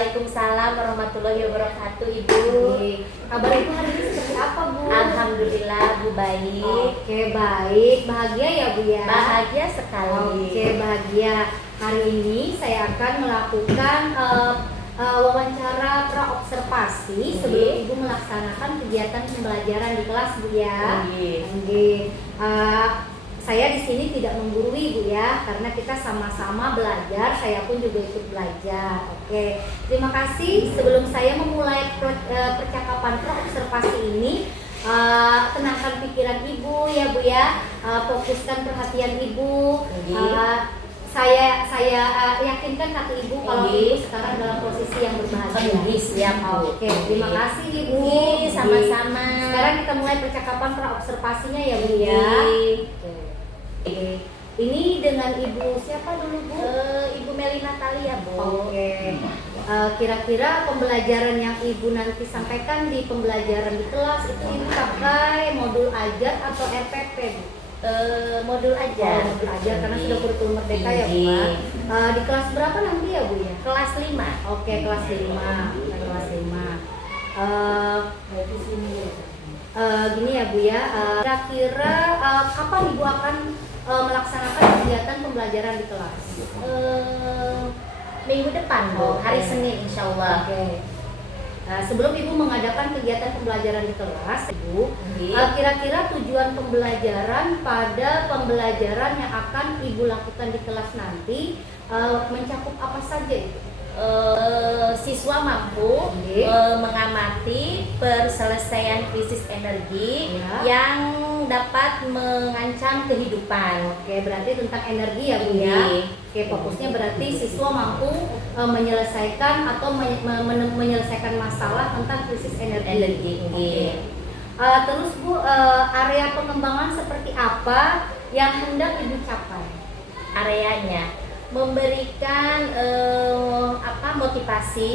Waalaikumsalam warahmatullahi wabarakatuh, Ibu. Kabar Ibu hari ini seperti apa, Bu? Alhamdulillah, Bu, baik. Oke, baik. Bahagia ya, Bu ya? Bahagia sekali. Oke, bahagia. Hari ini saya akan melakukan wawancara pra-observasi sebelum Ibu melaksanakan kegiatan pembelajaran di kelas, Bu ya. Saya di sini tidak menggurui, Bu ya, karena kita sama-sama belajar. Saya pun juga ikut belajar. Oke, terima kasih. Sebelum saya memulai percakapan pra-observasi ini, tenangkan pikiran Ibu ya, Bu ya. Fokuskan perhatian Ibu. Saya yakinkan kata Ibu kalau Ibu sekarang dalam posisi yang berbahagia. Siap, Bu. Oke, terima kasih Ibu. Sama-sama. Sekarang kita mulai percakapan pra-observasinya ya, Bu ya. Oke. Ini dengan Ibu siapa dulu, Bu? Ibu Meli Natalia, Bu. Oke. Kira-kira pembelajaran yang Ibu nanti sampaikan di pembelajaran di kelas itu Ibu pakai modul ajar atau RPP, Bu? Modul ajar. Modul ajar karena sudah kurikulum merdeka ya, Bu. Di kelas berapa nanti ya, Bu ya? Kelas 5. Oke, kelas 5. Kelas 5. Gini ya, Bu ya. Kira-kira kapan Ibu akan melaksanakan kegiatan pembelajaran di kelas? Minggu depan, Bu. Hari Senin, insya Allah. Oke. Sebelum Ibu mengadakan kegiatan pembelajaran di kelas, Ibu, kira-kira tujuan pembelajaran pada pembelajaran yang akan Ibu lakukan di kelas nanti mencakup apa saja itu? Siswa mampu mengamati perselesaian krisis energi yang dapat mengancam kehidupan. Oke, berarti tentang energi ya, Bu ya. Oke, fokusnya berarti siswa mampu menyelesaikan atau menyelesaikan masalah tentang krisis energi. Terus Bu, area pengembangan seperti apa yang hendak Ibu capai? Areanya memberikan motivasi,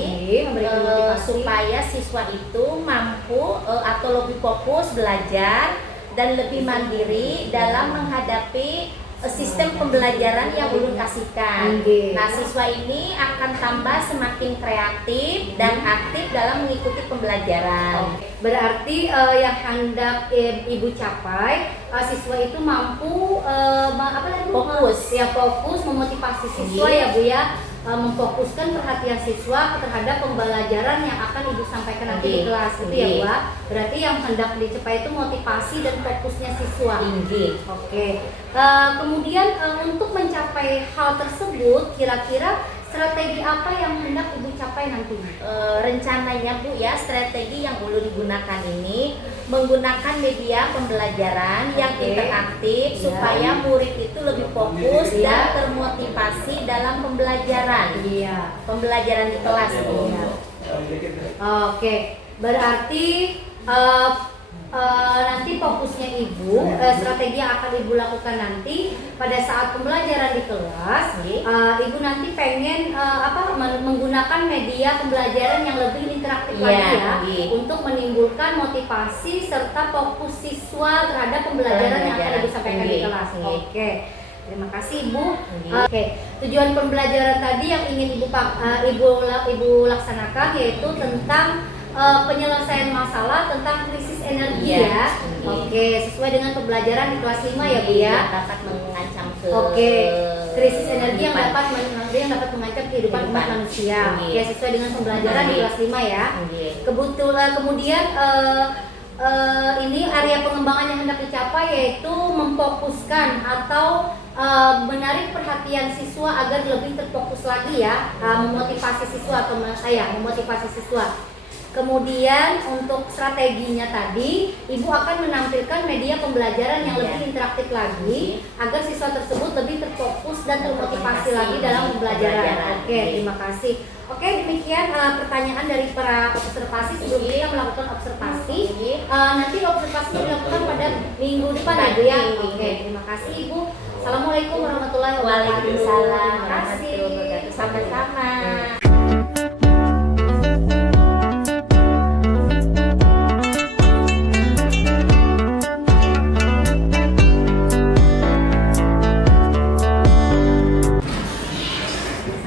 supaya siswa itu mampu atau lebih fokus belajar dan lebih mandiri dalam menghadapi sistem pembelajaran yang ulun kasihkan. Nah, siswa ini akan tambah semakin kreatif dan aktif dalam mengikuti pembelajaran. Berarti yang hendak Ibu capai, siswa itu mampu fokus memotivasi siswa ya, Bu ya. Memfokuskan perhatian siswa terhadap pembelajaran yang akan Ibu sampaikan nanti di kelas itu ya, Bu. Berarti yang hendak dicapai itu motivasi dan fokusnya siswa. Oke. Kemudian untuk mencapai hal tersebut, kira-kira strategi apa yang hendak Ibu capai nanti? Rencananya, Bu ya, strategi yang ulun gunakan ini menggunakan media pembelajaran yang interaktif supaya murid itu lebih fokus dan termotivasi dalam pembelajaran. Pembelajaran di kelas, Bu. Oke, berarti nanti fokusnya Ibu, strategi yang akan Ibu lakukan nanti pada saat pembelajaran di kelas, Ibu nanti pengen menggunakan media pembelajaran yang lebih interaktif lagi untuk menimbulkan motivasi serta fokus siswa terhadap pembelajaran yang akan Ibu sampaikan di kelas. Oke. Terima kasih, Ibu. Oke, tujuan pembelajaran tadi yang ingin Ibu laksanakan yaitu tentang penyelesaian masalah tentang krisis energi ya. Oke, sesuai dengan pembelajaran di kelas 5 ya, Bu ya. Dapat mengancam krisis energi yang dapat mengancam kehidupan umat manusia. Oke, sesuai dengan pembelajaran di kelas 5 ya. Kebetulan kemudian ini area pengembangan yang hendak dicapai yaitu memfokuskan atau menarik perhatian siswa agar lebih terfokus lagi ya, memotivasi siswa atau memotivasi siswa. Kemudian untuk strateginya tadi, Ibu akan menampilkan media pembelajaran yang lebih interaktif lagi agar siswa tersebut lebih terfokus dan termotivasi lagi dalam pembelajaran. Oke, terima kasih. Oke, demikian pertanyaan dari para observasi sebelum kita melakukan observasi. Nanti observasi dilakukan pada minggu depan ya, Bu ya. Oke, terima kasih Ibu. Assalamualaikum warahmatullahi wabarakatuh. Waalaikumsalam warahmatullahi wabarakatuh. Sama-sama.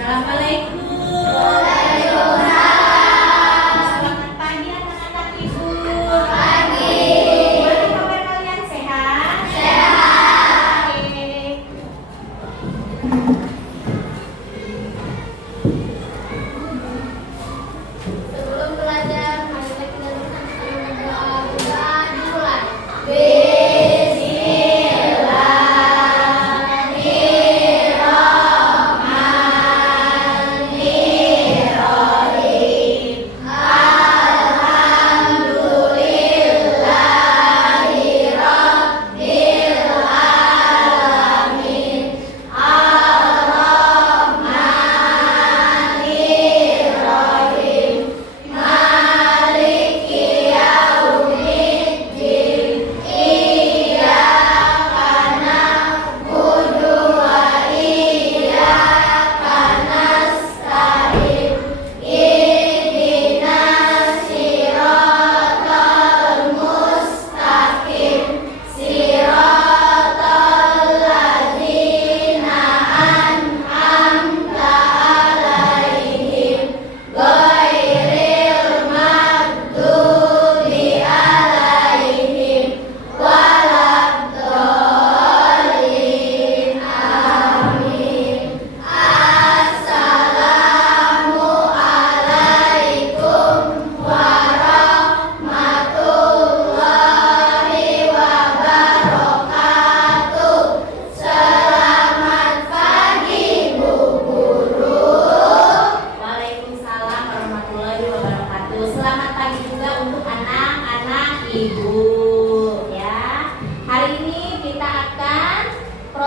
Assalamualaikum.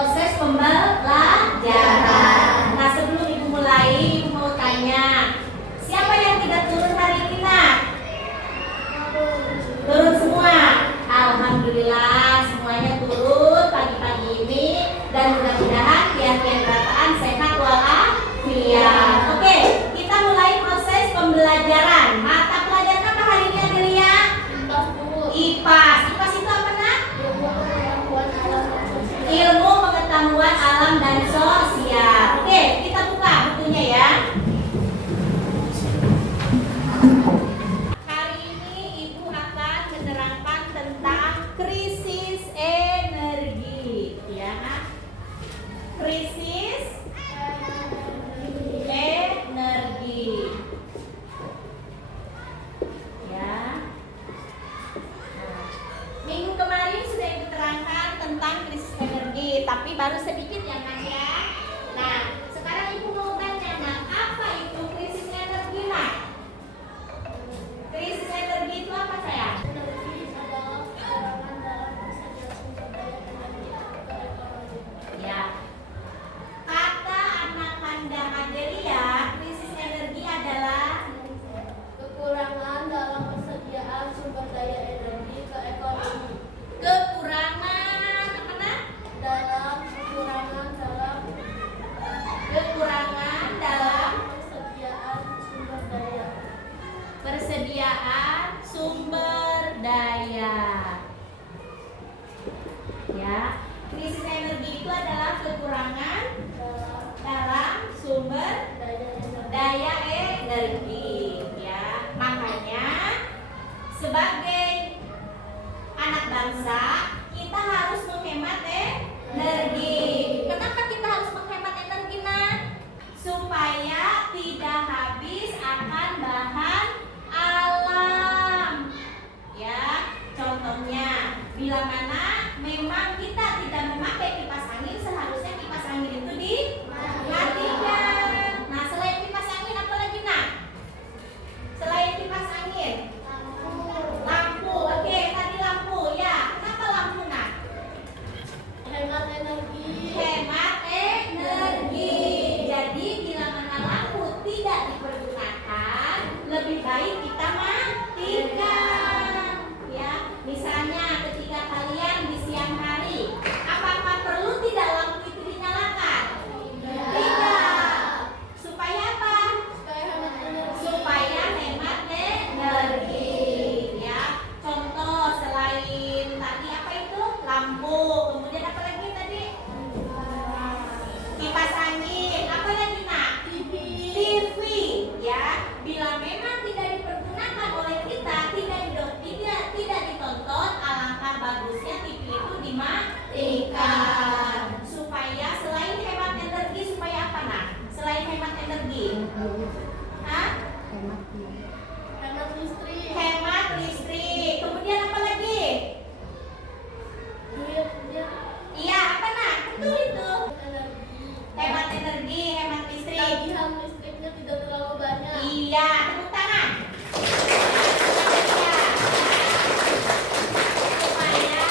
proses pembelajaran. Nah, sebelum Ibu mulai, Ibu mau tanya, siapa yang tidak turun hari ini, Nak? Turun semua. Alhamdulillah semuanya turun pagi-pagi ini, dan mudah-mudahan tiap-tiap berataan sehat walafiat. Oke, kita mulai proses pembelajaran. Mata pelajaran apa hari ini, Adelia? IPAS. IPAS itu apa, Nak? Ilmu pengetahuan alam dan sosial. Oke, kita buka bukunya ya. Hari ini Ibu akan menerangkan tentang krisis energi, ya. Krisis energi. Ya. Minggu kemarin sudah diterangkan tentang krisis energi, tapi baru sedikit ya, Nak ya. Nah, sekarang Ibu mau tanya, Nak, apa itu krisis energi, Nak? Krisis energi itu apa, sayang? Ya. Kata anak kandang Adelia, krisis energi adalah Kekurangan dalam persediaan sumber daya energi ke ekonomi. kekurangan apa, Nak? Kekurangan dalam persediaan sumber daya. Ya, krisis energi itu adalah kekurangan dalam sumber daya energi. Ya, makanya sebagai anak bangsa kita harus menghemat energi. Kenapa kita harus menghemat energi, Nak? Supaya tidak habis akan bahan alam. Ya, contohnya bila mana memang kita tidak memakai kipas angin, seharusnya kipas angin itu dimatikan. Nah, selain kipas angin apa lagi, Nak? Selain kipas angin, lampu. Oke, tadi lampu ya. Kenapa lampu, Nak? Hemat energi. Hemat energi. Jadi bila mana lampu tidak dipergunakan, lebih baik kita matikan. Ya, misalnya ketika kalian di siang hari, apakah perlu tidak lampu itu dinyalakan? Tidak. Supaya apa? Supaya hemat energi. Supaya hemat energi. Ya, contoh selain tadi apa itu? Lampu. Kemudian apa lagi tadi? Kipas angin. Apa lagi, Nak? TV. Ya, bila memang tidak dipergunakan oleh kita, tidak ditonton, alangkah bagusnya TV itu dimatikan. Supaya selain hemat energi, supaya apa, Nak? Selain hemat energi, Hah? Hemat listrik. Hemat listrik. Kemudian apa lagi? Duitnya Iya, apa, Nak? Betul itu. energi. Hemat energi, hemat listrik. Tagihan listriknya tidak terlalu banyak. Iya, tepuk tangan. Ya. Supaya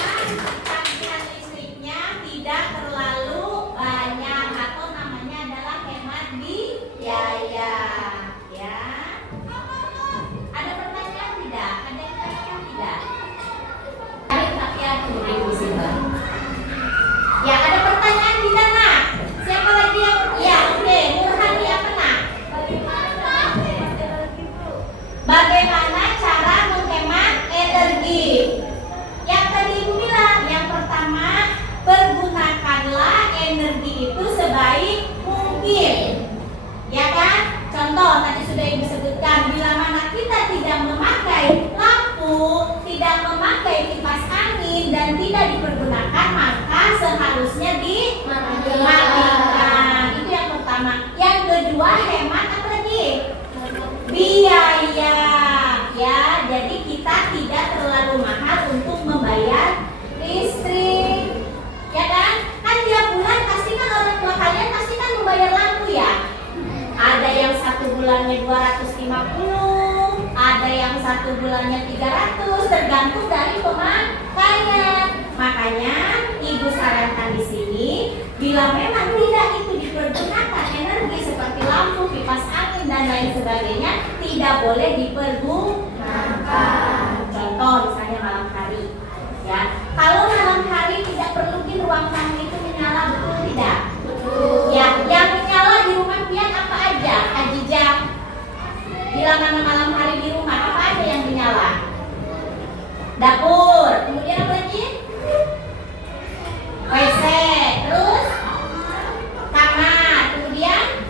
tagihan listriknya tidak terlalu banyak, atau namanya adalah hemat biaya. Ya. Ada pertanyaan tidak? Ada yang tanyakan tidak? Baik, tapi aku musibah. Ya, ada pertanyaan tidak, Nak? Siapa lagi yang? Ya, oke. Nurhani apa, Nak? Bagaimana cara menghemat energi? Yang tadi Ibu bilang, yang pertama, pergunakanlah energi itu sebaik mungkin. Ya kan? Contoh tadi sudah Ibu sebutkan, bila mana kita tidak memakai lampu, tidak memakai kipas angin, dan tidak dipergunakan, maka seharusnya dimatikan. Itu yang pertama. Yang kedua, hemat apa lagi? Biaya. Ya, jadi kita tidak terlalu mahal untuk membayar listrik. Ya kan? Kan tiap bulan pasti kan orang tua kalian pasti kan membayar lampu ya. Ada yang satu bulannya 250, ada yang satu bulannya 300, tergantung dari pemakaian. Makanya Ibu sarankan di sini Bila memang tidak itu dipergunakan energi seperti lampu, kipas angin dan lain sebagainya, tidak boleh dipergunakan. Contoh misalnya malam hari, ya. Kalau malam hari tidak perlu di ruang tamu itu menyala, betul tidak? Betul. Ya, yang menyala di rumah pian apa aja? Ajijang. Bila mana malam hari di rumah apa aja yang menyala? Dapur, kemudian apa lagi? WC, terus kamar, kemudian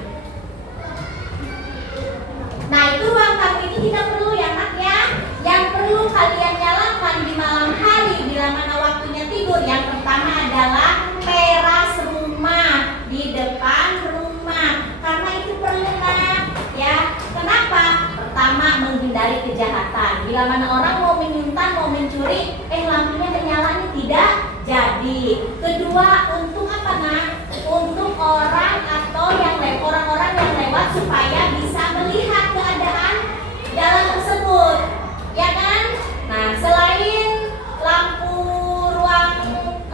nah itu ruang tamu itu tidak perlu ya nak ya. Yang perlu kalian nyalakan di malam hari bila mana waktunya tidur, yang pertama adalah teras rumah, di depan rumah, karena itu perlu nak ya. Kenapa? Pertama, menghindari kejahatan. Bila mana orang mau menyuntan, mau mencuri, lampunya menyala nih tidak jadi. Kedua, untuk apa nak? Untuk orang atau orang-orang yang lewat supaya bisa melihat keadaan jalan tersebut, ya kan? Nah, selain lampu ruang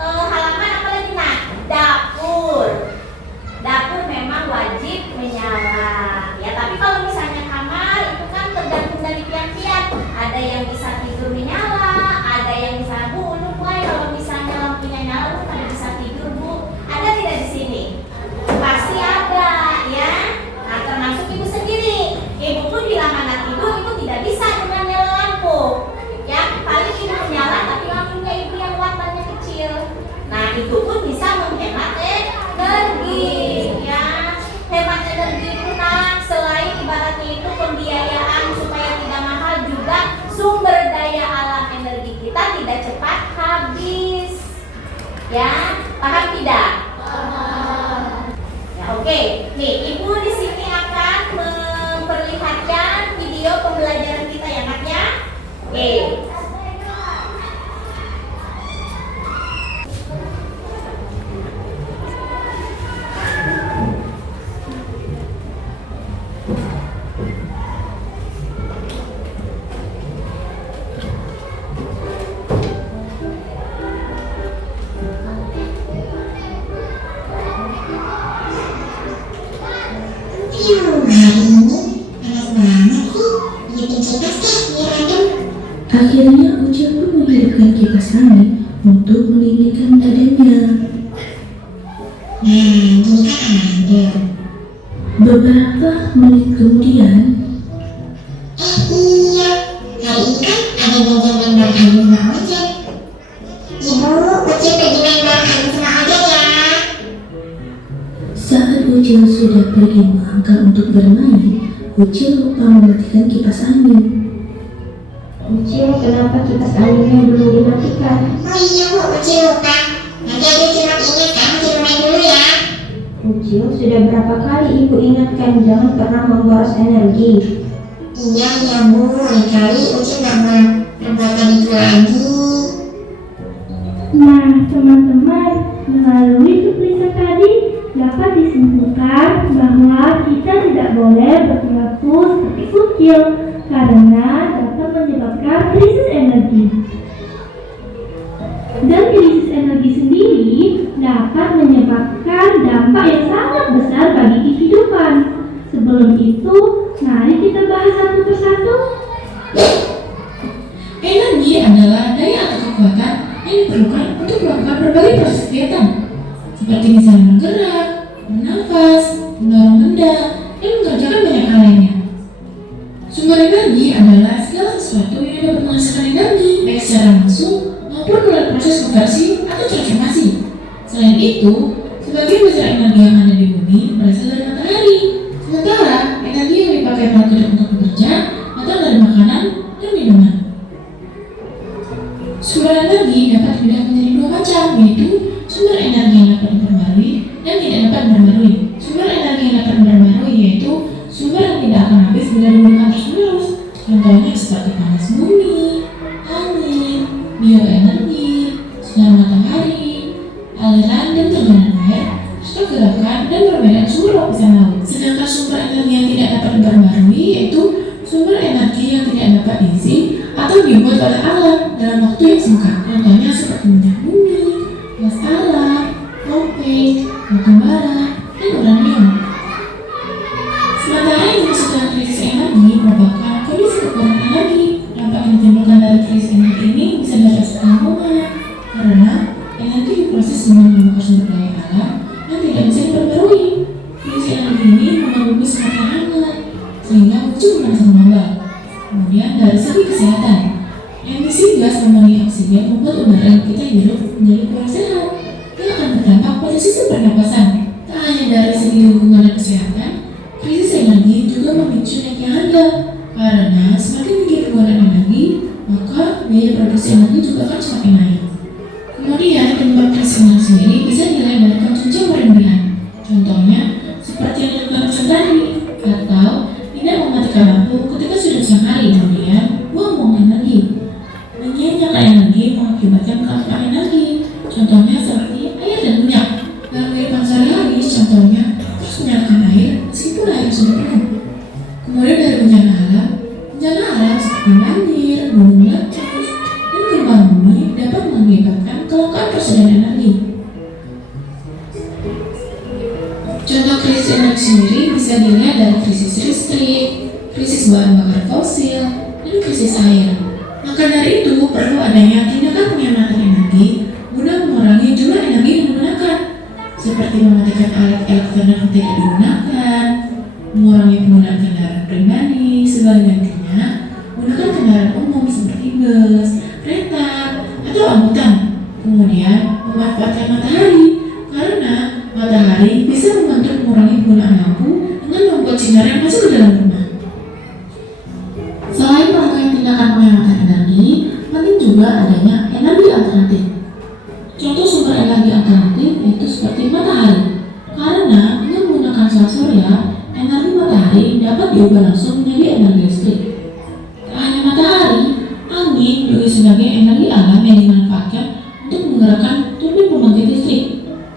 halaman, apa lagi nak? Dapur memang wajib menyala. Ya, tapi kalau misalnya kamar itu kan tergantung dari pian-pian. Ada yang bisa tidur menyala, ada yang bisa kalau misalnya lampunya nyala Bu pada bisa tidur Bu. Ada tidak di sini? Pasti ada ya. Nah, termasuk ibu sendiri. Ibu pun bila mana tidur itu tidak bisa dengan nyala lampu. Ya, paling ibu menyala tapi lampunya ibu yang wattanya kecil. Nah, itu pun bisa menghemat energi ya. Hemat energi itu nah, selain ibaratnya itu pembiayaan supaya tidak mahal, juga sumber daya alam energi kita tidak cepat habis. Ya, paham tidak? Ya, oke. Nih, ibu di sini akan memperlihatkan video pembelajaran kita ya, Nak ya. Oke. Akhirnya Ucil pun menghidupkan kipas angin untuk menginginkan badannya. Nah, ini kan ada. Beberapa menit kemudian, Iya, hari ini kan ada jajan main bareng sama Ojek. Ibu, Ucil pergi main bareng sama Ojek ya. saat Ucil sudah pergi melangkah untuk bermain, Ucil lupa mematikan kipas angin. Ucil, kenapa kipas anginnya belum dimatikan? Oh iya Bu, Ucil lupa. Nanti aja cuma ingat kan, Ucil main dulu ya. Ucil, sudah berapa kali ibu ingatkan jangan pernah memboros energi. Iya Bu, lain kali Ucil gak mau perbuatan itu lagi. Nah, teman-teman, melalui cuplikan tadi dapat disimpulkan bahwa kita tidak boleh berperilaku seperti Ucil karena dapat menyebabkan krisis energi. Dan krisis energi sendiri dapat menyebabkan dampak yang sangat besar bagi kehidupan. Sebelum itu, mari kita bahas satu persatu. Energi adalah daya atau kekuatan yang diperlukan untuk melakukan berbagai proses kegiatan, seperti misalnya bergerak, bernafas, mendorong benda, dan mengerjakan banyak hal lainnya. Sumber energi adalah segala sesuatu yang dapat menghasilkan energi, baik secara langsung maupun melalui proses konversi atau transformasi. Selain itu, sebagian besar energi yang ada di bumi berasal dari matahari, sementara energi yang dipakai makhluk untuk bekerja datang dari makanan dan minuman. Sumber energi dapat dibedah menjadi dua macam, yaitu sumber energi yang dapat diperbarui dan tidak dapat diperbarui. Sumber energi yang dapat diperbarui yaitu sumber yang tidak akan habis bila digunakan terus-menerus. Contohnya seperti panas bumi, angin, bioenergi, sinar matahari, aliran dan terjangan air, stok gerakan, dan perbedaan sumber lapisan laut. Sedangkan sumber energi yang tidak dapat diperbarui yaitu sumber energi yang tidak dapat diisi atau dibuat oleh alam dalam waktu yang singkat. Contohnya seperti minyak bumi, gas alam, kompor, batu bara, dan uranium. Sementara yang dimaksudkan krisis energi merupakan kondisi kekurangan energi. Dampak yang ditimbulkan dari krisis energi ini bisa dirasakan lingkungan karena energi diproses dengan menggunakan sumber daya alam yang tidak bisa diperbarui. Krisis energi ini membuat bumi semakin hangat sehingga muncul pemanasan global. Kemudian dari segi kesehatan, emisi gas memenuhi oksigen membuat udara yang kita hirup menjadi kurang sehat yang akan berdampak pada sistem pernapasan. Tak hanya dari segi lingkungan dan kesehatan, krisis energi juga memicu naiknya harga karena semakin tinggi penggunaan energi, maka biaya produksi energi juga akan semakin naik. Kemudian penyebab krisis energi sendiri bisa dinilai dari konsumsi yang berlebihan. Contohnya seperti yang dilakukan Ustaz tadi, atau tidak mematikan lampu ketika sudah siang hari, kemudian buang-buang energi. Menyanyiakan energi mengakibatkan kelangkaan energi. Contohnya seperti air dan minyak. Dalam kehidupan sehari-hari, contohnya terus menyalakan air meskipun air sudah penuh. Kemudian dari bencana alam seperti banjir, gunung meletus, dan gempa bumi dapat mengakibatkan kelangkaan persediaan energi. Contoh krisis energi sendiri bisa dilihat dari krisis listrik, krisis bahan bakar fosil, dan krisis air. Maka dari itu perlu adanya tindakan penghematan energi guna mengurangi jumlah energi yang digunakan, seperti mematikan alat elektronik yang tidak digunakan, mengurangi penggunaan kendaraan pribadi, sebagai gantinya gunakan kendaraan umum seperti bus, kereta, atau angkutan. Kemudian memanfaatkan matahari karena matahari bisa membantu mengurangi penggunaan lampu dengan membuat sinar yang masuk ke dalam rumah. Selain melakukan tindakan penghematan energi, penting juga adanya energi alternatif. Contoh sumber energi alternatif yaitu seperti matahari. Karena dengan menggunakan sinar surya, energi matahari dapat diubah langsung menjadi energi listrik. Tak hanya matahari, angin juga sebagai energi alam yang dimanfaatkan untuk menggerakkan turbin pembangkit listrik.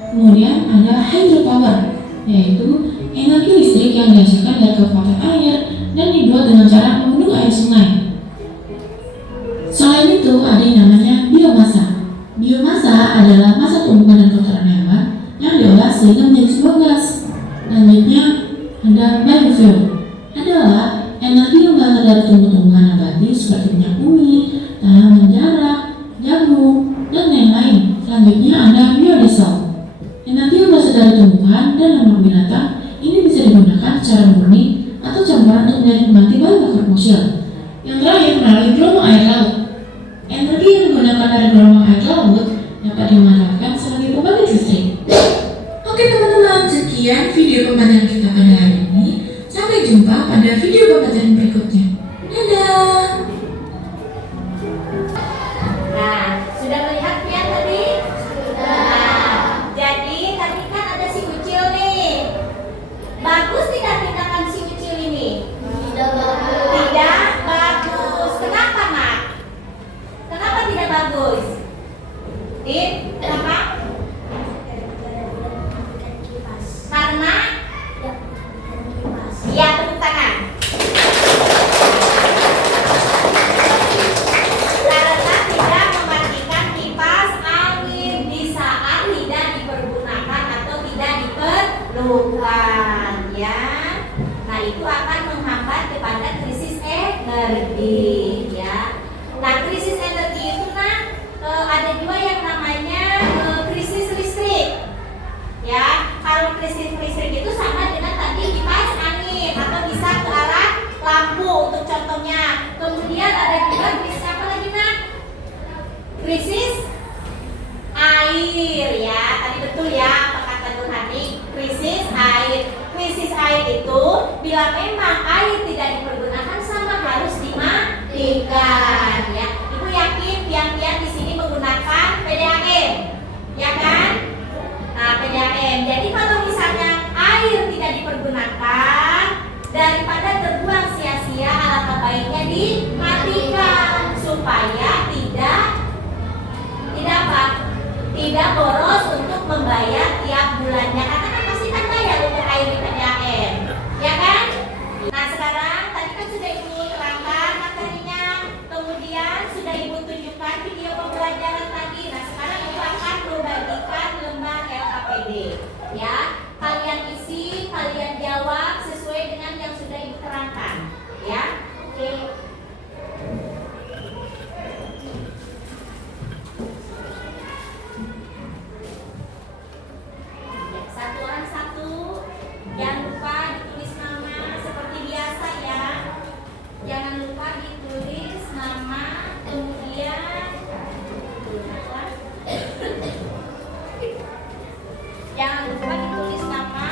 Kemudian ada hydropower, yaitu energi listrik yang dihasilkan dari kekuatan air dan dibuat dengan cara membendung air sungai. Selain itu ada yang namanya biomasa. Biomasa adalah massa tumbuhan dan kotoran hewan yang diolah sehingga menjadi sebuah gas. Selanjutnya ada biofuel, adalah energi yang berasal dari tumbuh-tumbuhan nabati seperti minyak bumi, tanaman jarak, jagung, dan lain-lain. Selanjutnya ada biodiesel, energi yang berasal dari tumbuhan dan lemak binatang. Ini bisa digunakan secara murni atau campuran untuk menjadi pengganti bahan bakar fosil. Yang terakhir melalui gelombang air laut. Energi yang digunakan dari gelombang air laut dapat dimanfaatkan sebagai pembangkit listrik. Oke teman-teman, sekian video pembelajaran kita pada hari ini. Sampai jumpa pada video pembelajaran berikutnya. Dadah! Nah, sudah melihat Pian tadi? Sudah. Jadi tadi kan ada si Ucil nih. Bagus tidak tindakan si Ucil ini? Tidak bagus. Tidak bagus. Kenapa, Nak? Kenapa tidak bagus? Kenapa? Karena? Ya, tepuk tangan. Karena tidak mematikan kipas angin di saat tidak dipergunakan atau tidak diperlukan, ya. Nah, itu akan menghambat kepada krisis energi, ya. Nah, krisis energi itu ada juga yang namanya krisis listrik, ya. Kalau krisis listrik itu sama dengan tadi kipas angin atau bisa ke arah lampu untuk contohnya. Kemudian ada juga krisis apa lagi, Nak? Krisis air, ya. Tadi betul ya apa kata Nur Hani, krisis air. Krisis air itu bila memang air tidak dipergunakan sama harus dimatikan, ya. Ibu yakin tiang-tiang di sini menggunakan PDAM, ya kan? Nah, PDAM. Jadi kalau misalnya air tidak dipergunakan, daripada terbuang sia-sia, alangkah baiknya dimatikan supaya tidak boros untuk membayar tiap bulannya. Karena kan pasti kan bayar untuk air di PDAM, ya kan? Nah, sekarang tadi kan sudah Ibu terangkan materinya, kemudian sudah Ibu tunjukkan video pembelajaran tadi. Nah, sekarang Ibu akan membagikan lembar LKPD. Ya, kalian isi, kalian jawab sesuai dengan yang sudah Ibu terangkan. Ya, oke. Satu orang satu. Jangan lupa ditulis nama seperti biasa ya. Jangan lupa ditulis nama, kemudian jangan lupa ditulis nama,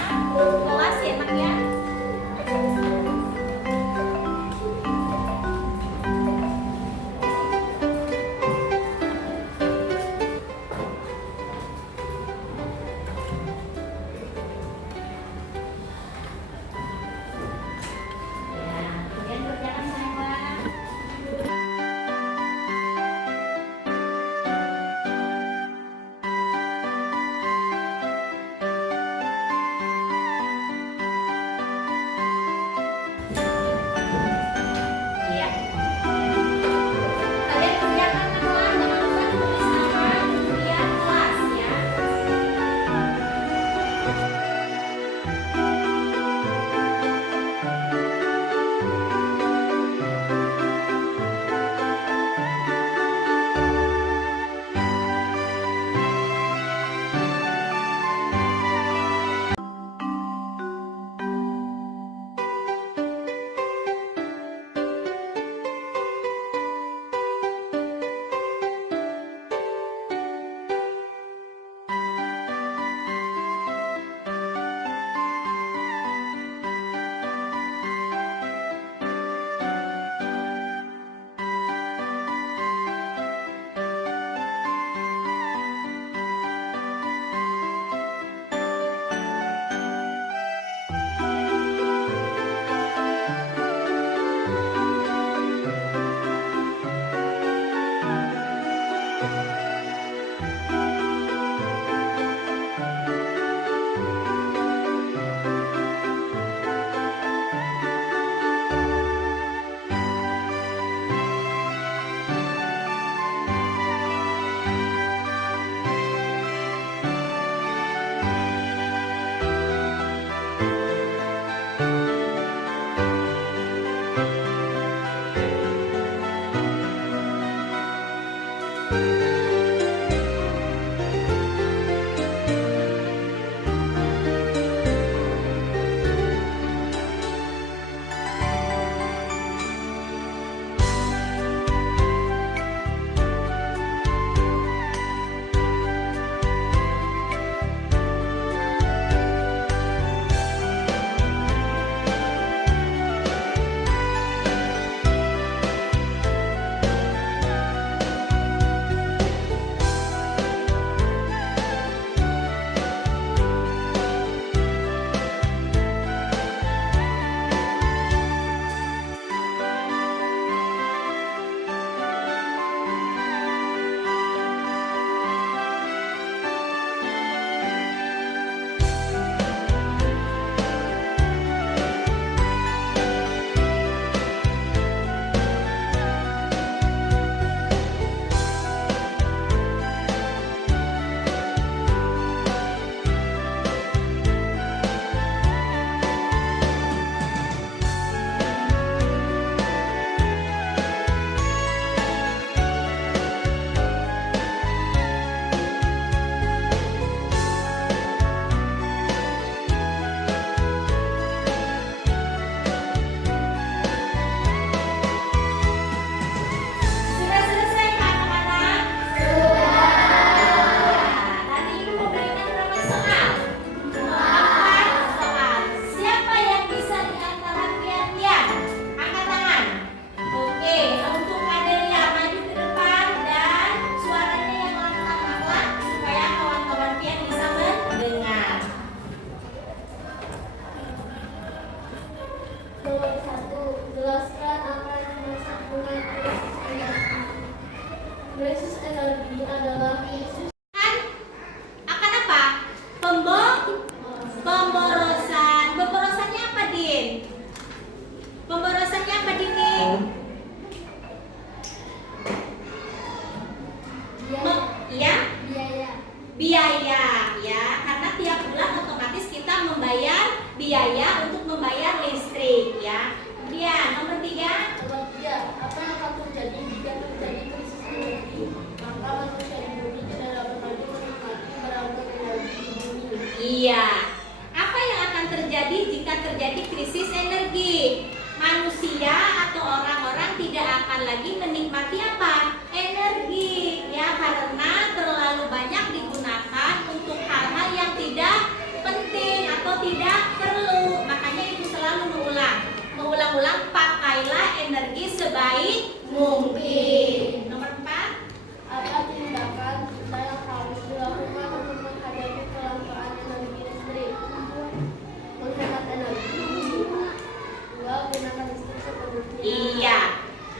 biaya untuk membayar listrik ya. Kemudian nomor 3. Nomor 3, apa yang akan terjadi jika terjadi krisis energi? Maka manusia di bumi tidak dapat lagi menikmati beragam energi di bumi. Iya. Apa yang akan terjadi jika terjadi krisis energi? Manusia atau orang-orang tidak akan lagi menikmati apa? Energi ya, karena terlalu banyak digunakan untuk hal-hal yang tidak penting atau tidak perlu. Makanya itu selalu mengulang-ulang, pakailah energi sebaik mungkin. Nomor 4. Apa tindakan kita yang harus dilakukan untuk menghadapi kelangkaan energi listrik? Menghemat energi. 2. Gunakan listrik sepenuhnya. Iya.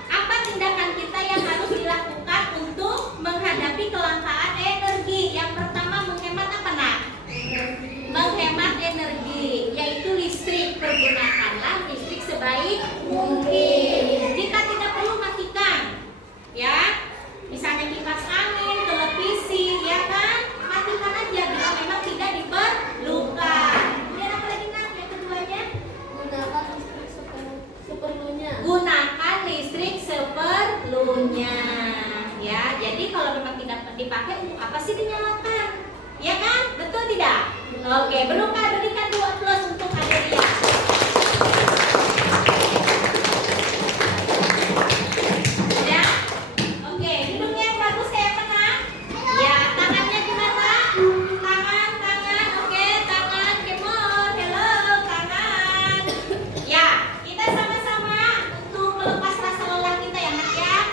Apa tindakan kita yang harus dilakukan untuk menghadapi kelangkaan energi? Yang pertama, menghemat apa, Nak? Menghemat energi, yaitu listrik. Pergunakanlah listrik sebaik mungkin. Jika tidak perlu, matikan. Ya. Misalnya kipas angin, televisi, ya kan? Matikan aja bila memang tidak diperlukan. Kemudian apa lagi, Nak? Yang keduanya? Gunakan listrik seperlunya. Gunakan listrik seperlunya ya. Jadi kalau memang tidak dipakai, untuk apa sih dinyalakan, ya kan? Betul tidak? Oke, berikan 2 plus untuk Adelia. Ya. Oke, duduknya yang bagus kayak mana? Ya, tangannya gimana? Tangan. Oke, tangan. Come on. Hello, tangan. Ya, kita sama-sama untuk melepas rasa lelah kita ya, Nak ya.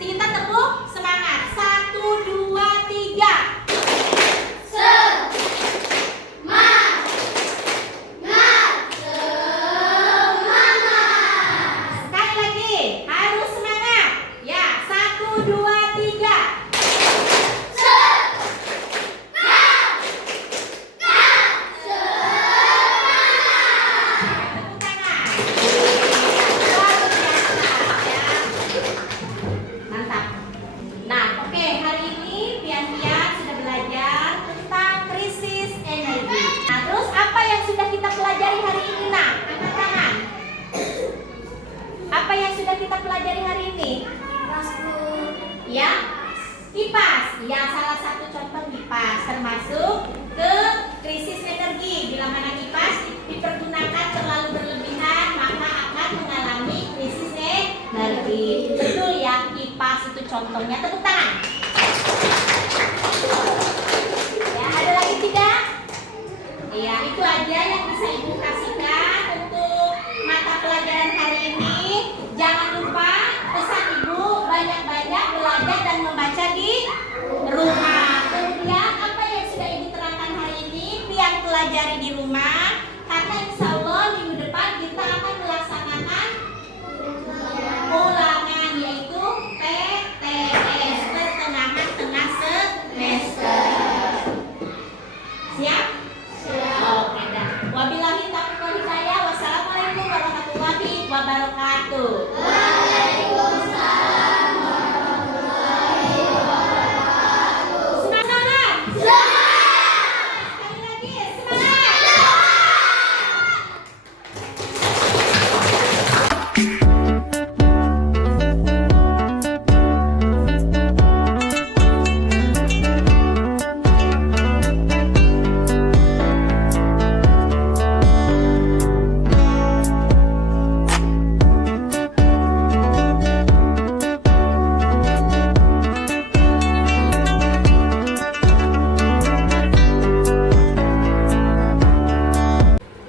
Kita tepuk semangat. 1, 2, 3. Sekali lagi, harus semangat. Ya, 1, 2, 3. Tepuk tangan. Luar biasa ya. Mantap. Nah, oke, hari ini pian-pian sudah belajar tentang krisis energi. Nah, terus apa yang sudah kita pelajari hari ini, Nak? Angkat tangan. Apa yang sudah kita pelajari hari ini? Ya, kipas. Ya, salah satu contoh kipas termasuk ke krisis energi. Bila mana kipas dipergunakan terlalu berlebihan, maka akan mengalami krisis energi. Betul ya, kipas itu contohnya. Tepuk tangan. Ya, ada lagi tidak? Iya, itu aja yang bisa Ibu kasihkan untuk mata pelajaran hari ini. Jangan lupa pesan Ibu banyak-banyak belajar dan membaca di rumah. Kemudian apa yang sudah Ibu terangkan hari ini biar pelajari di rumah, karena insya Allah minggu depan kita akan melaksanakan ulangan, yaitu PTS, pertengahan tengah semester. Siap? Oke dah. Wabillahi taufiq wal hidayah. Wassalamualaikum warahmatullahi wabarakatuh. Semangat! Sekali lagi, semangat!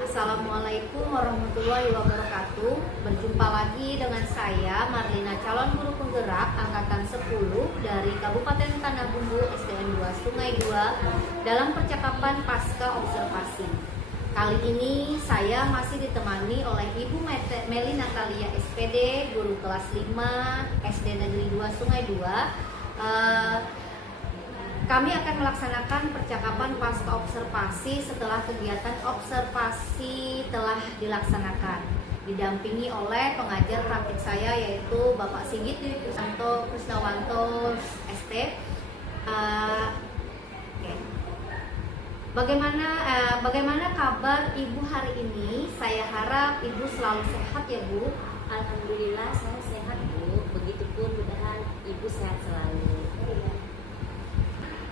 Assalamualaikum warahmatullahi wabarakatuh. Berjumpa lagi dengan saya Marlina, calon guru penggerak angkatan 10 dari Kabupaten Tanah Bumbu SDN 2 Sungai 2 dalam percakapan pasca observasi. Kali ini saya masih ditemani oleh Ibu Meli Natalia SPD, guru kelas 5 SD Negeri 2 Sungai 2. Kami akan melaksanakan percakapan pasca observasi setelah kegiatan observasi telah dilaksanakan, didampingi oleh pengajar praktik saya yaitu Bapak Sigit Dwi Krisnawanto ST. Bagaimana kabar Ibu hari ini? Saya harap Ibu selalu sehat ya Bu. Alhamdulillah saya sehat Bu. Begitupun mudahan Ibu sehat selalu.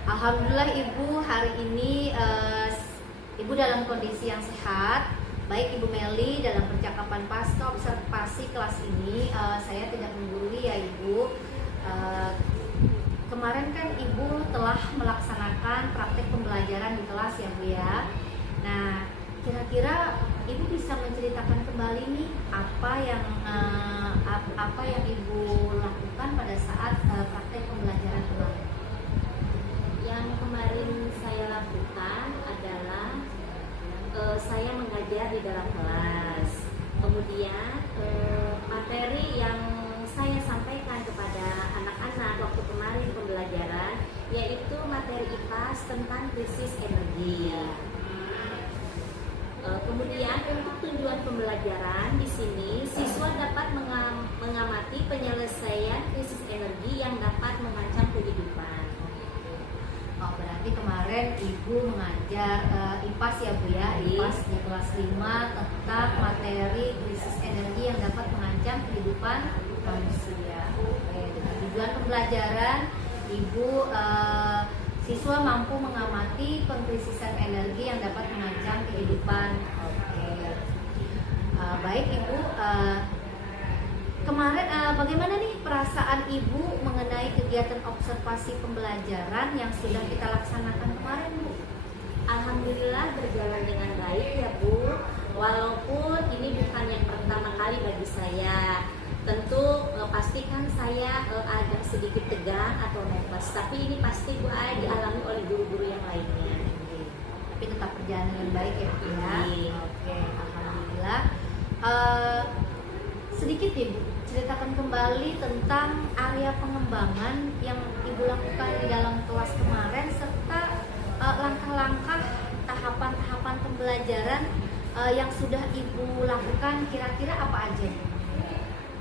Alhamdulillah Ibu hari ini Ibu dalam kondisi yang sehat. Baik Ibu Meli, dalam percakapan pasca observasi kelas ini saya tidak menggurui ya Ibu. Kemarin kan Ibu telah melaksanakan praktek pembelajaran di kelas ya Bu ya. Nah, kira-kira Ibu bisa menceritakan kembali nih apa yang Ibu lakukan pada saat praktek pembelajaran kemarin? Yang kemarin saya lakukan adalah saya mengajar di dalam kelas. Kemudian materi yang saya sampaikan kepada anak-anak waktu kemarin pembelajaran yaitu materi IPAS tentang krisis energi. Kemudian untuk tujuan pembelajaran di sini siswa dapat mengamati penyelesaian krisis energi yang dapat mengancam kehidupan. Oh, berarti kemarin Ibu mengajar IPAS ya Bu ya, IPAS di kelas 5 tentang materi krisis energi yang dapat mengancam kehidupan manusia. Oke, dengan tujuan pembelajaran Ibu siswa mampu mengamati pengkrisisan energi yang dapat mengancam kehidupan. Oke, baik Ibu. Kemarin bagaimana nih perasaan Ibu mengenai kegiatan observasi pembelajaran yang sudah kita laksanakan kemarin Bu? Alhamdulillah berjalan dengan baik ya Bu. Walaupun ini bukan yang pertama kali bagi saya. Tentu pastikan saya agak sedikit tegang atau nervous, tapi ini pasti Bu dialami oleh guru-guru yang lainnya. Tapi tetap berjalan dengan baik ya Bu ya. Oke, alhamdulillah. Sedikit Ibu ceritakan kembali tentang area pengembangan yang Ibu lakukan di dalam kelas kemarin serta langkah-langkah tahapan-tahapan pembelajaran yang sudah Ibu lakukan, kira-kira apa aja?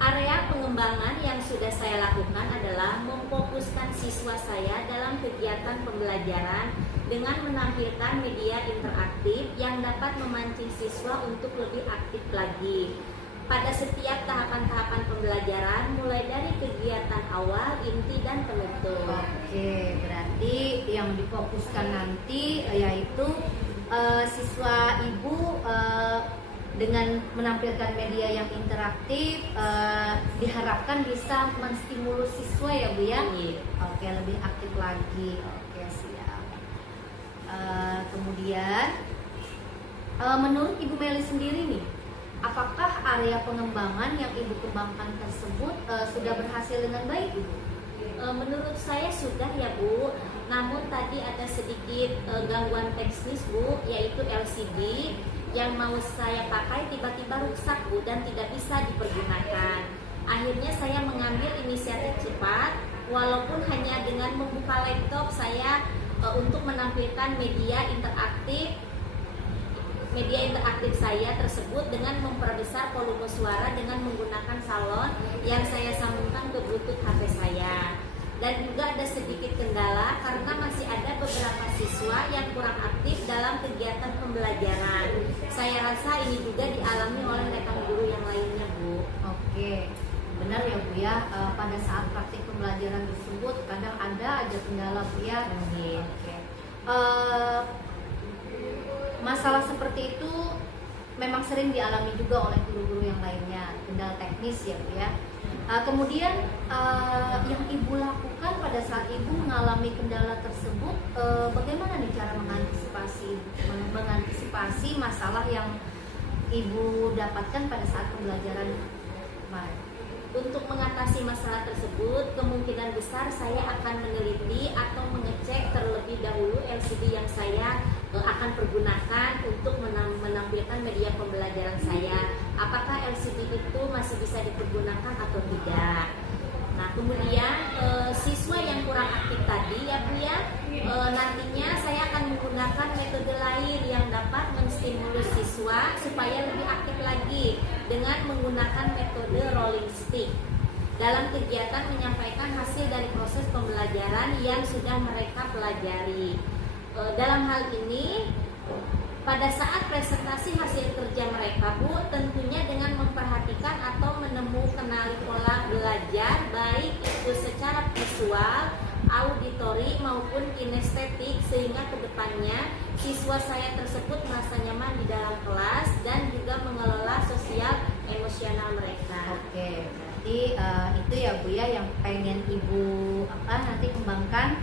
Area pengembangan yang sudah saya lakukan adalah memfokuskan siswa saya dalam kegiatan pembelajaran dengan menampilkan media interaktif yang dapat memancing siswa untuk lebih aktif lagi pada setiap tahapan-tahapan pembelajaran mulai dari kegiatan awal, inti, dan penutup. Oke, berarti yang difokuskan nanti yaitu siswa Ibu dengan menampilkan media yang interaktif diharapkan bisa menstimulus siswa ya Bu ya. Oke, lebih aktif lagi. Oke, siap. Kemudian menurut Ibu Meli sendiri nih, apakah area pengembangan yang Ibu kembangkan tersebut sudah berhasil dengan baik Ibu? Menurut saya sudah ya Bu. Namun tadi ada sedikit gangguan teknis Bu, yaitu LCD yang mau saya pakai tiba-tiba rusak Bu dan tidak bisa dipergunakan. Akhirnya saya mengambil inisiatif cepat, walaupun hanya dengan membuka laptop saya untuk menampilkan media interaktif saya tersebut dengan memperbesar volume suara dengan menggunakan salon yang saya sambungkan ke Bluetooth HP saya. Dan juga ada sedikit kendala karena masih ada beberapa siswa yang kurang aktif dalam kegiatan pembelajaran. Saya rasa ini juga dialami oleh rekan guru yang lainnya Bu. Oke, benar ya Bu ya, pada saat praktik pembelajaran tersebut kadang ada aja kendala Bu ya. Oke. Masalah seperti itu memang sering dialami juga oleh guru-guru yang lainnya, kendala teknis ya Bu ya. Kemudian yang Ibu lakukan pada saat Ibu mengalami kendala tersebut, bagaimana nih cara mengantisipasi masalah yang Ibu dapatkan pada saat pembelajaran kemarin? Untuk mengatasi masalah tersebut, kemungkinan besar saya akan meneliti atau mengecek terlebih dahulu LCD yang saya akan pergunakan untuk menampilkan media pembelajaran saya. Apakah LCD itu masih bisa dipergunakan atau tidak? Nah, kemudian siswa yang kurang aktif tadi ya Bu ya, nantinya saya akan menggunakan metode lain yang dapat menstimulus siswa supaya lebih aktif lagi dengan menggunakan metode rolling stick dalam kegiatan menyampaikan hasil dari proses pembelajaran yang sudah mereka pelajari. Dalam hal ini pada saat presentasi hasil kerja mereka Bu, tentunya dengan memperhatikan atau menemukan pola belajar baik itu secara visual, auditori maupun kinestetik, sehingga kedepannya siswa saya tersebut merasa nyaman di dalam kelas dan juga mengelola sosial emosional mereka. Oke, berarti itu ya Bu ya yang pengen Ibu nanti kembangkan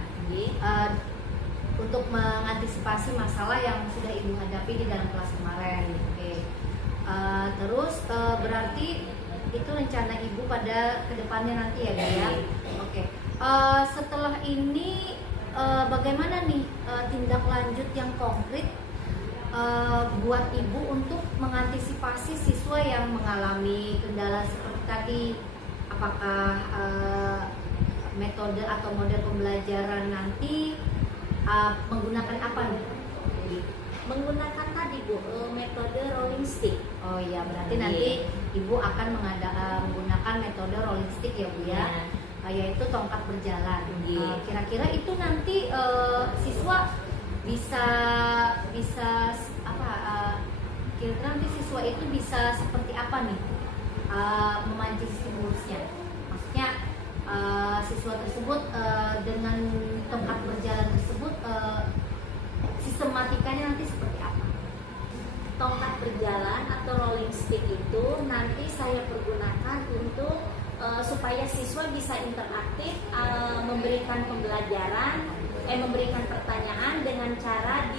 untuk mengantisipasi masalah yang sudah Ibu hadapi di dalam kelas kemarin. Oke. Terus berarti itu rencana Ibu pada kedepannya nanti ya Bu ya. Oke. Setelah ini bagaimana nih tindak lanjut yang konkret buat Ibu untuk mengantisipasi siswa yang mengalami kendala seperti tadi? Apakah metode atau model pembelajaran nanti menggunakan apa nih? Menggunakan tadi Bu, metode rolling stick. Oh iya, berarti nanti Ibu akan menggunakan metode rolling stick ya Bu ya, yaitu tongkat berjalan. Kira-kira itu nanti siswa bisa apa? Kira-kira nanti siswa itu bisa seperti apa nih memancing stimulusnya? Maksudnya siswa tersebut dengan tongkat berjalan tersebut sistematikanya nanti seperti apa? Tongkat berjalan atau rolling stick itu nanti saya pergunakan untuk supaya siswa bisa interaktif, memberikan pembelajaran, memberikan pertanyaan dengan cara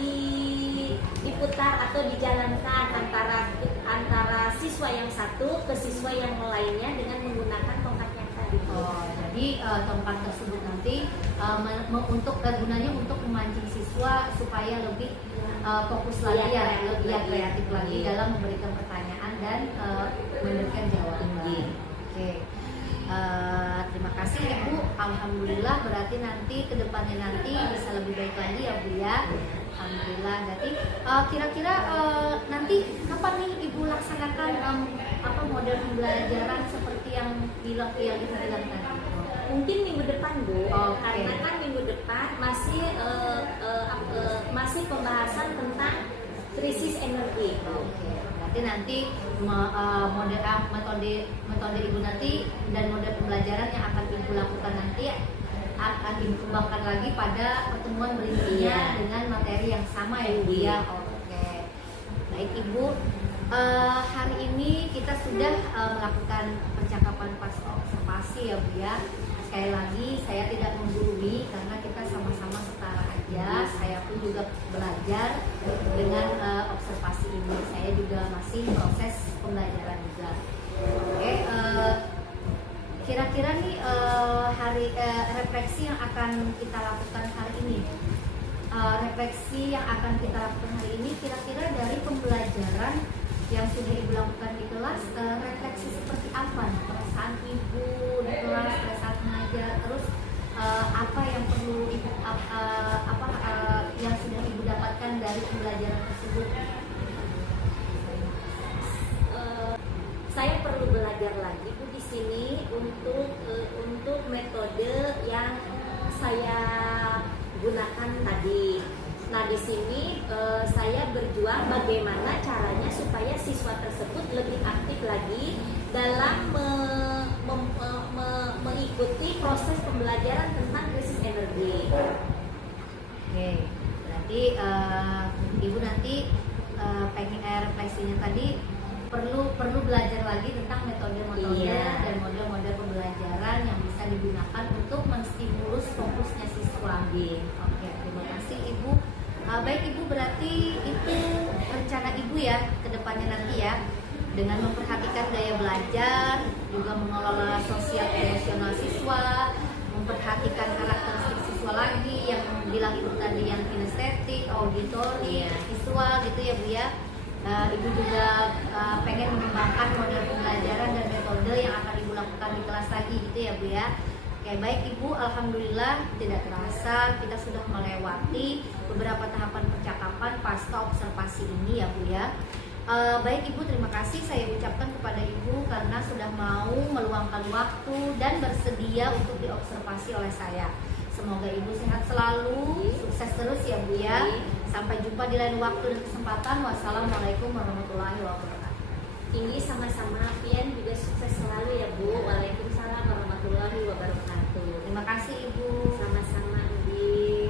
diputar atau dijalankan antara siswa yang satu ke siswa yang lainnya dengan menggunakan tongkat yang tadi. Oh, jadi tongkat tersebut nanti untuk gunanya untuk memancing siswa supaya lebih fokus lagi lebih kreatif lagi dalam memberikan pertanyaan dan memberikan jawaban. Oke. Terima kasih Ibu. Alhamdulillah berarti nanti kedepannya nanti bisa lebih baik lagi ya Bu ya. Alhamdulillah. Berarti kira-kira nanti kapan nih Ibu laksanakan model pembelajaran seperti yang Ibu bilang tadi? Mungkin minggu depan Bu, Okay. karena kan minggu depan masih pembahasan tentang krisis energi. Oke. Berarti nanti metode Ibu nanti dan model pembelajaran yang akan Ibu lakukan nanti akan Ibu kembangkan lagi pada pertemuan berikutnya dengan materi yang sama ya Bu ya. Oke. Baik Ibu, hari ini kita sudah melakukan percakapan pas observasi ya Bu ya. Sekali lagi saya tidak menggurui karena kita sama-sama setara aja. Saya pun juga belajar dengan observasi ini. Saya juga masih proses pembelajaran juga. Oke, kira-kira nih refleksi yang akan kita lakukan hari ini. Refleksi yang akan kita lakukan hari ini kira-kira dari pembelajaran yang sudah Ibu lakukan di kelas, refleksi seperti apa nih perasaan Ibu di kelas pada saat mengajar, terus apa yang perlu Ibu yang sudah Ibu dapatkan dari pembelajaran tersebut? Saya perlu belajar lagi Bu di sini untuk metode yang saya gunakan tadi. Nah di sini saya berjuang bagaimana caranya supaya siswa tersebut lebih aktif lagi dalam mengikuti proses pembelajaran tentang krisis energi. Oke, berarti Ibu nanti pengen refleksinya tadi perlu belajar lagi tentang metode-metode dan model-model pembelajaran yang bisa digunakan untuk menstimulus fokusnya siswa. Oke, terima kasih Ibu. Baik Ibu, berarti itu rencana Ibu ya ke depannya nanti ya, dengan memperhatikan gaya belajar, juga mengelola sosial emosional siswa, memperhatikan karakteristik siswa lagi yang bilang Ibu tadi yang kinestetik, auditori, visual gitu ya Bu ya. Ibu juga pengen mengembangkan model pembelajaran dan metode yang akan Ibu lakukan di kelas lagi gitu ya Bu ya. Oke, baik Ibu, alhamdulillah tidak terasa kita sudah melewati beberapa tahapan percakapan pasca observasi ini ya Bu ya. Baik Ibu, terima kasih saya ucapkan kepada Ibu karena sudah mau meluangkan waktu dan bersedia untuk diobservasi oleh saya. Semoga Ibu sehat selalu, sukses terus ya Bu ya. Sampai jumpa di lain waktu dan kesempatan. Wassalamualaikum warahmatullahi wabarakatuh. Ini sama-sama Pian juga sukses selalu ya Bu. Waalaikumsalam warahmatullahi wabarakatuh. Terima kasih Ibu. Sama-sama, Bi.